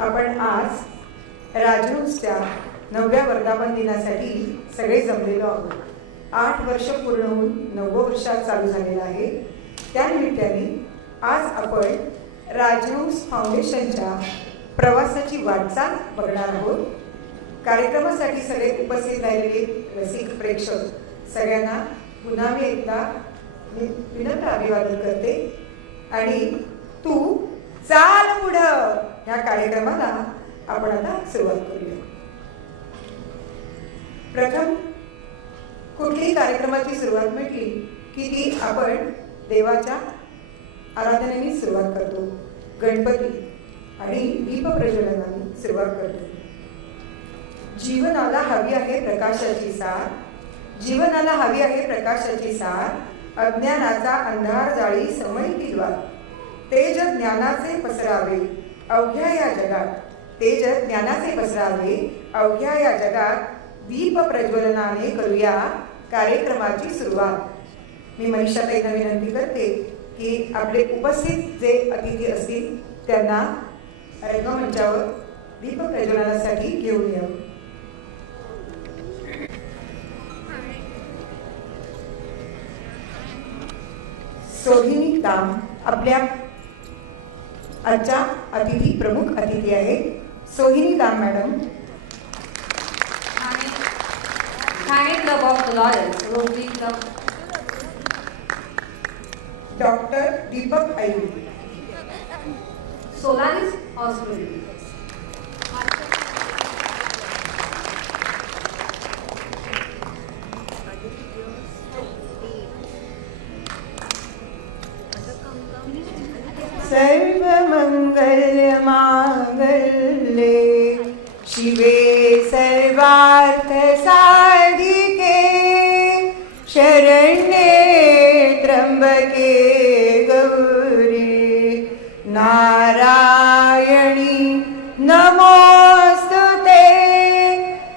आपण आज राजहंसच्या 9व्या वर्धापन दिनासाठी सगळे जमलेलो आहोत. 8 वर्ष पूर्ण होऊन 9वं वर्षात चालू झालेलं आहे. त्यानिमित्ताने आज आपण राजहंस फाउंडेशनच्या प्रवासाची वाटचाल बघणार आहोत. कार्यक्रमासाठी सगळे उपस्थित राहिलेले रसिक प्रेक्षक सगळ्यांना पुन्हा मी एकदा विनम्र अभिवादन करते. आणि तू चाल पुढं ह्या कार्यक्रमाला आपण आता सुरुवात करूया. प्रथम कुठलीही कार्यक्रमाची सुरुवात म्हटली की ती आपण देवाच्या आराधनेने सुरुवात करतो. गणपती आणि दीप प्रज्वलनाने सुरुवात करतो. जीवनाला हवी आहे प्रकाशाची सार, जीवनाला हवी आहे प्रकाशाची सार, अज्ञानाचा अंधार जाळी समयी द्वार, तेज ज्ञानाचे पसरावे अवघ्या या जगात, तेज ज्ञानाचे पसरावे अवघ्या या जगात, दीप प्रज्वलनाने करूया कार्यक्रमाची सुरुवात. मी मनीषाताईंना विनंती करते की आपले उपस्थित जे अतिथी असतील त्यांना रंगमंचावर दीप प्रज्वलनासाठी घेऊन या. सोहिनी दाम आपल्या आजच्या अतिथी प्रमुख अतिथी आहे. Sohini Dam madam. Thane club of lawyers rotary club. Doctor Deepak Ayurved. Solaris hospital. सर्वमंगल मांगल्ये शिवे सर्वार्थ साधिके शरण्ये त्र्यंबके गौरी नारायणी नमोस्तुते,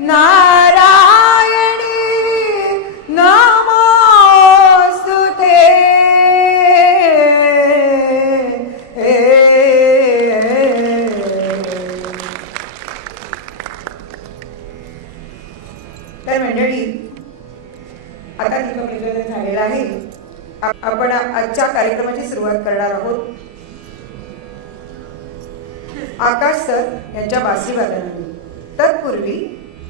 नारायणी नमोस्तुते. तर मंडळी, आता दीपप्रज्वलन झालेलं आहे. आपण आजच्या कार्यक्रमाची सुरुवात करणार आहोत. आकाश सर यांच्या बासरीवादनाने. तत्पूर्वी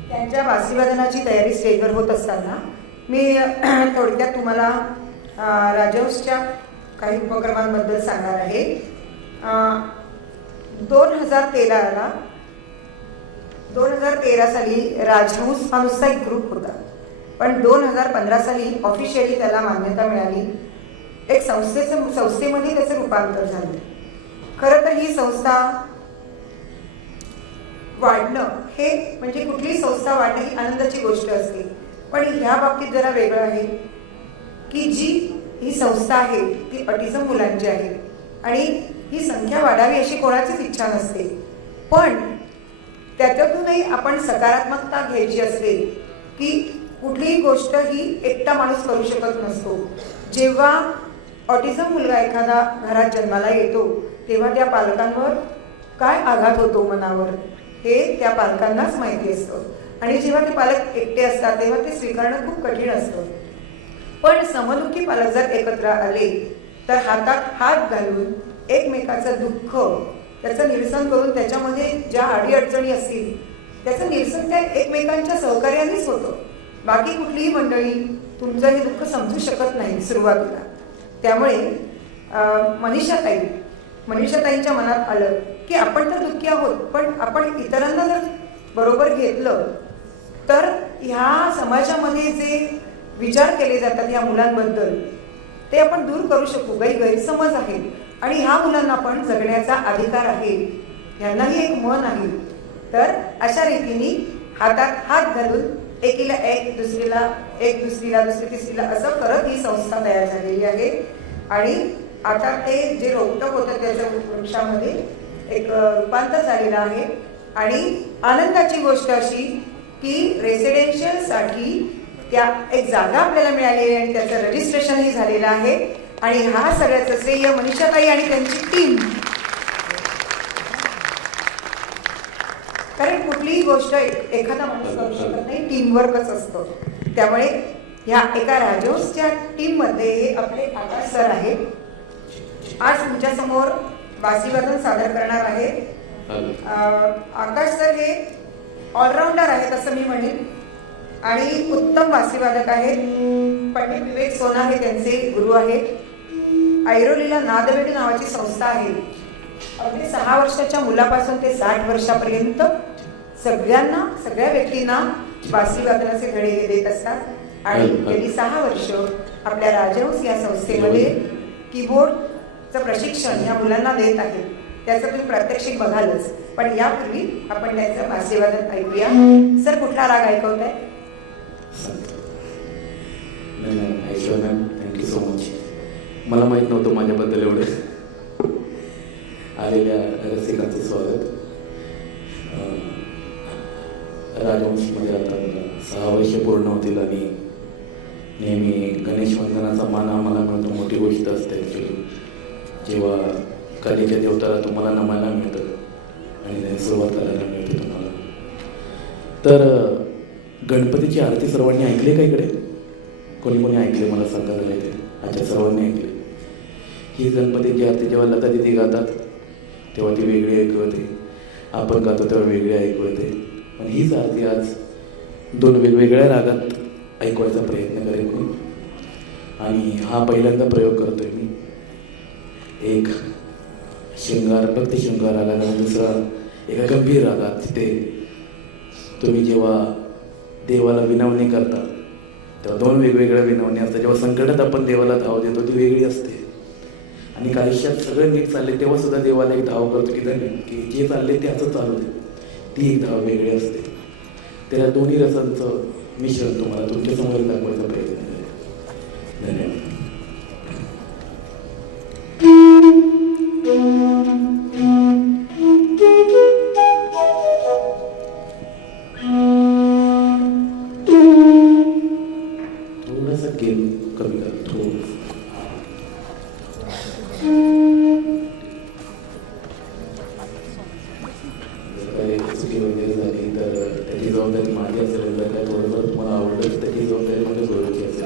त्यांच्या बासरीवादनाची तयारी स्टेजवर होत असताना मी थोडक्यात तुम्हाला राजहंसच्या काही उपक्रमांबद्दल सांगणार आहे. 2013 साली राजहंस हा नुसता एक ग्रुप होता, पण 2015 साली ऑफिशियली त्याला मान्यता मिळाली. एक संस्थेमध्ये त्याचं रूपांतर झालं. खरं तर ही संस्था वाढणं हे म्हणजे कुठलीही संस्था वाढणं ही आनंदाची गोष्ट असते, पण ह्या बाबतीत जरा वेगळं आहे की जी ही संस्था आहे ती ऑटिझम मुलांची आहे आणि ही संख्या वाढावी अशी कोणाचीच इच्छा नसते. पण त्याच्यातूनही आपण सकारात्मकता घ्यायची असते की कुठलीही गोष्ट ही एकटा माणूस करू शकत नसतो. जेव्हा ऑटिझम मुलगा एखादा घरात जन्माला येतो तेव्हा त्या पालकांवर काय आघात होतो मनावर हे त्या पालकांनाच माहिती असतं. आणि जेव्हा ते पालक एकटे असतात तेव्हा ते स्वीकारणं खूप कठीण असतं. पण समदुःखी पालक जर एकत्र आले तर हातात हात घालून एकमेकाचं दुःख त्याचं निरसन करून त्याच्यामध्ये ज्या अडीअडचणी असतील त्याचं निरसन त्या एकमेकांच्या सहकार्यानेच होतं. बाकी कुठलीही मंडळी तुमचं हे दुःख समजू शकत नाही सुरुवातीला. त्यामुळे मनीषाताईंच्या मनात आलं की आपण तर दुःखी आहोत, पण आपण इतरांना जर बरोबर घेतलं तर ह्या समाजामध्ये जे विचार केले जातात या मुलांबद्दल ते आपण दूर करू शकू. गैरसमज आहे आणि ह्या मुलांना पण जगण्याचा अधिकार आहे, यांनाही एक मन आहे. तर अशा रीतीने हातात हात घालून एकीला एक, दुसरीला एक, दुसरीला दुसरी, तिसरीला असं करत ही संस्था तयार झालेली आहे. आणि आता ते जे रोपटं होतं त्याच्या वृक्षामध्ये एक रूपांतर झालेलं आहे. आणि आनंदाची गोष्ट अशी की रेसिडेन्शियलसाठी त्या एक जागा आपल्याला मिळालेली आहे आणि त्याचं रजिस्ट्रेशनही झालेलं आहे. आणि हा सगळ्याचं श्रेय मनीषाताई आणि त्यांची टीम कारण कुठलीही गोष्ट एखादा माणूस करू शकत नाही, टीमवर्कच असतं. त्यामुळे ह्या एका राजहंसच्या टीममध्ये हे आपले आकाश सर आहेत. आज तुमच्यासमोर बासीवादन सादर करणार आहेत. आकाश सर हे ऑलराऊंडर आहेत असं मी म्हणेन आणि उत्तम बासीवादक आहेत. पंडित विवेक सोना हे त्यांचे गुरु आहेत. ऐरोलीला नादवेड नावाची संस्था आहे. अगदी 6 वर्षाच्या मुलापासून ते 60 वर्षापर्यंत सगळ्या व्यक्तींना बासीवादनाचे धडे हे देत असतात आणि गेली 6 वर्ष आपल्या राजहंस या संस्थेमध्ये कीबोर्डचं प्रशिक्षण या मुलांना देत आहेत. त्याचं तुम्ही प्रात्यक्षिक बघालच, पण यापूर्वी आपण त्याचं बासीवादन ऐकूया. सर, कुठला राग ऐकवताय? Thank you so much. मला माहीत नव्हतं माझ्याबद्दल एवढं. आलेल्या रसिकांचं स्वागत. राजवंशमध्ये आता 6 वर्ष पूर्ण होतील आणि नेहमी गणेश वंदनाचा मान आम्हाला मिळतो. मोठी गोष्ट असते ॲक्च्युली, जेव्हा कलेच्या देवताला तुम्हाला नमायला मिळतं आणि त्याने सुरुवात करायला मिळते तुम्हाला. तर गणपतीची आरती सर्वांनी ऐकली का इकडे? कोणी कोणी ऐकले मला सांगा झालं इथे. अच्छा, सर्वांनी ऐकले. ही गणपतीची आरती जेव्हा लता दिदी गातात तेव्हा ती वेगळी ऐकू येते, आपण गातो तेव्हा वेगळी ऐकू येते. आणि हीच आरती आज 2 वेगवेगळ्या रागात ऐकवायचा प्रयत्न करेन मी. आणि हा पहिल्यांदा प्रयोग करतोय मी. एक शृंगार, भक्ती शृंगार रागात आणि दुसरा एका गंभीर रागात. ते तुम्ही जेव्हा देवाला विनवणी करता तेव्हा 2 वेगवेगळ्या विनवणी असतात. जेव्हा संकटात आपण देवाला धाव देतो ती वेगळी असते, आणि आयुष्यात सगळं नीट चालले तेव्हा सुद्धा देवाला एक धाव करतो की जे चालले ते असं चालू दे. ती एक धाव वेगळी असते. त्याला दोन्ही रसांचं मिश्रण तुम्हाला तुमच्यासमोर दाखवायचा प्रयत्न करेल. धन्यवाद. थोडासा गेम कमी करा, थोडं. चुकी वगैरे झाली तर त्याची जबाबदारी माझी असेल. जर काय थोडंफार तुम्हाला आवडलं त्याची जबाबदारी माझ्या बरोबरची असेल.